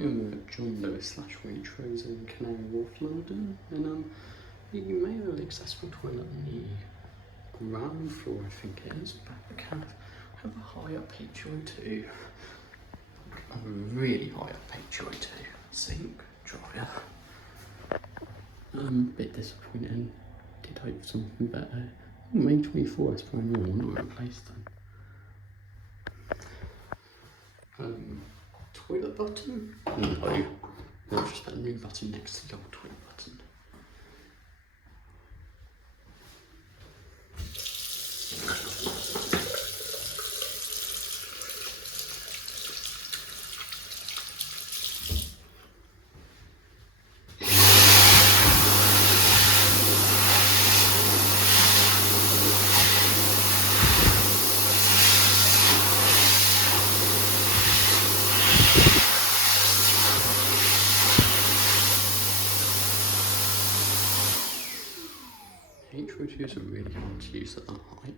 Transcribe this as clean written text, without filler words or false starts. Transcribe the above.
John Lewis / Waitrose in Canary, Wharf, London, and you may have an accessible toilet on the ground floor, I think it is, but we can have a high up HU02, a really high up HU02, sink, dryer. Bit disappointing, did hope for something better. May 24, that's probably normal, not replaced then. Toilet button? No, there's just a new button next to the old toilet button. HU02s are really hard to use at that height.